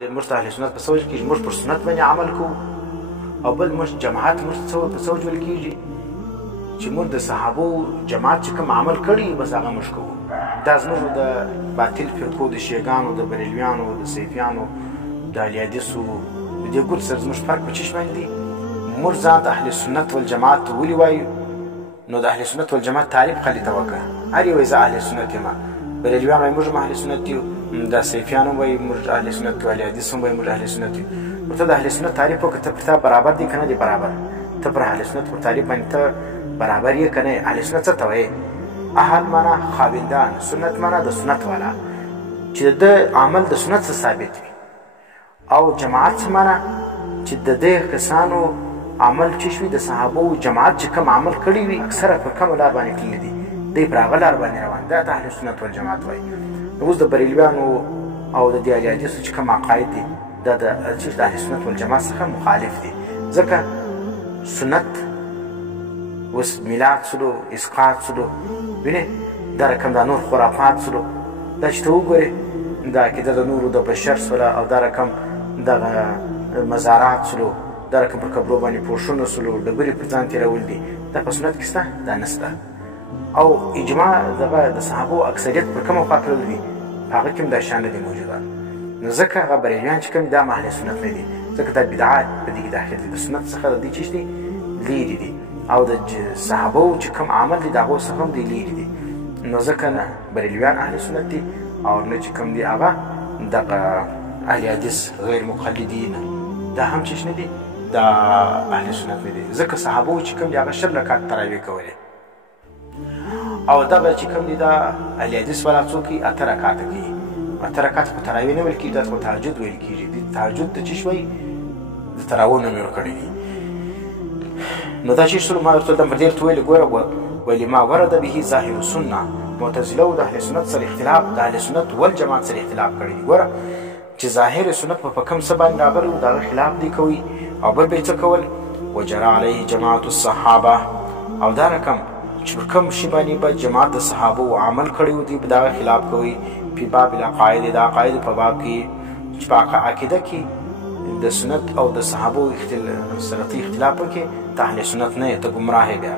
موږ ته اهل سنت په څه ویل کېږي؟ موږ پر سنت باندې عمل کوو، او بل موږ جماعت موږ ته په څه ویل کېږي؟ چې موږ د صحابو جماعت چې کوم عمل کړي بس هغه موږ کوو. دا زموږ د باطل فرقو د شیګانو د بریلویانو د صیفیانو د اهل حدیثو د دې ګروپ سره زموږ فرق په چشم باندې دی. موږ ځان ته اهل سنت والجماعت ولې وایو؟ نو د اهل سنت والجماعت تعریف خلي ته وکړه. هر یو وایي زه اهل سنت یم، بریلویان وایي موږ هم اهل سنت یو، دا صیفیان هم وایي موږ اهل سنت یو، اهل حدیث هم وایي موږ اهل سنت یو. ورته د اهل سنت تعریف وکړه، ته پر تا برابر دی که نه دی برابر؟ ته پر اهل سنت پر تعریف باندې ته برابر یې که نه؟ اهل سنت څه ته وایي؟ اهل معنا خاوندان، سنت معنا د سنت والا چې د عمل د سنت څخه ثابت وي، او جماعت څه معنا چې د دې کسانو عمل چې شوي د صحابو جماعت چې کوم عمل کړی وي اکثره پر کومه لار باندې تللي دي، دی پر هغه لار باندې روان، دا د اهل سنت والجماعت وایي. نو اوس د بریلویانو او د دې اهل حدیثو چې کوم عقاید دي دا د اهل سنت والجماعت څخه مخالف دي. ځکه سنت اوس میلاد سلو، اسقاط سلو، وینې دا رقم دا نور خرافات سلو، دا چې ته وګورې دا عقیده د نورو د بشر سوله، او دا رقم دغه مزارات سلو، دا رقم پر قبرو باندې پوښونه سلو، ډبرې پر ځان تېرول دي، دا په سنت کې شته؟ دا نشته. او اجماع دغه د صحابو اکثریت پر کومه خوا تللي دي هغه کې هم دا شیان نه دي موجوده. نو ځکه هغه بریلیان چې کوم دا هم اهل سنت نه دي، ځکه دا بدعات په دې کې داخل دي، د سنت څخه د دې چې دي لیرې دي، او د صحابو چې کوم عمل دي د هغو څخه هم دی لیرې دي. نو ځکه نه بریلویان اهل سنت دي، او نه چې کوم دي هغه دغه اهل حدیث غیر مقلدین دا هم چې نه دي دا اهل سنت نه دي. ځکه صحابو چې کوم دي هغه 20 رکعات تراویح کولې، او دغه چې کوم دي دا اهل حدیث والا څوک 8 رکعاته کوي. 8 رکعات خو تراویح نه ویل کېږي، دا خو تهجد ویل کېږي. د تهجد ته چې شوی د تراویح نوم یې ورکړی دي. نو دا چې شروع ما ورته د مردیر ته ویل ګوره ویلي ما ورد به ظاهر السنه، معتزله او د اهل سنت سره اختلاف، د اهل سنت والجماعت سره اختلاف کړی دي. ګوره چې ظاهر سنت په کوم څه باندې راغلی د هغه خلاف دی کوي، او بل به یې څه کول؟ وجرى علیه جماعت الصحابه، او دا رقم چې پر کوم شي باندې به جماعت د صحابو عمل کړی و دی به د هغه خلاف کوي. فی باب العقاید، د عقایدو په باب کې چې په عقیده کې د سنت او د صحابو سره اختلاف وکړي ته اهل سنت نه یې، ته ګمراه یې. بیا